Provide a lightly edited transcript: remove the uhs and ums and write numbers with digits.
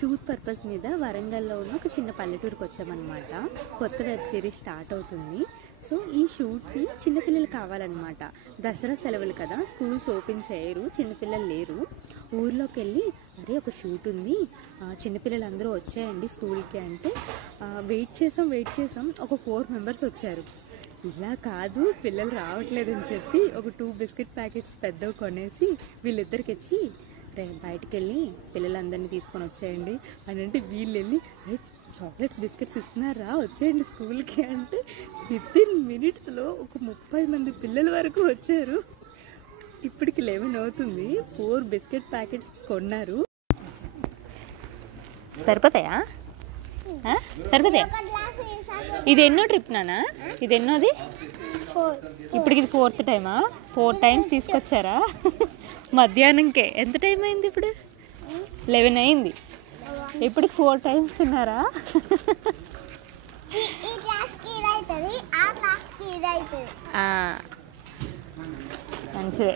Shoot purpose మీద వరంగల్లో ఉన్న ఒక చిన్న పల్లెటూరుకి వచ్చామన్నమాట. కొత్త వెబ్ సిరీస్ స్టార్ట్ అవుతుంది. సో ఈ షూట్కి చిన్నపిల్లలు కావాలన్నమాట. దసరా సెలవులు కదా, స్కూల్స్ ఓపెన్ చేయరు, చిన్నపిల్లలు లేరు. ఊర్లోకి వెళ్ళి అరే ఒక షూట్ ఉంది, చిన్నపిల్లలు అందరూ వచ్చాయండి స్కూల్కి అంటే వెయిట్ చేసాం. ఒక 4 మెంబర్స్ వచ్చారు. ఇలా కాదు పిల్లలు రావట్లేదు అని చెప్పి ఒక 2 బిస్కెట్ ప్యాకెట్స్ పెద్దవి కొనేసి వీళ్ళిద్దరికి ఇచ్చి బయటికి వెళ్ళి పిల్లలందరినీ తీసుకొని వచ్చేయండి అని అంటే వీళ్ళు వెళ్ళి చాక్లెట్స్ బిస్కెట్స్ ఇస్తున్నారా వచ్చేయండి స్కూల్కి అంటే వితిన్ మినిట్స్లో ఒక 30 మంది పిల్లల వరకు వచ్చారు. ఇప్పటికి 11 అవుతుంది. 4 బిస్కెట్ ప్యాకెట్స్ కొన్నారు. సరిపోతాయా? సరిపోతాయా? ఇది ఎన్నో ట్రిప్ నానా? ఇది ఎన్నోది? ఇప్పటికి ఇది 4th టైమా? 4 టైమ్స్ తీసుకొచ్చారా? మధ్యాహ్నంకే ఎంత టైం అయింది? ఇప్పుడు 11 అయింది. ఇప్పటికి 4 టైమ్స్ తిన్నారా? మంచిదే.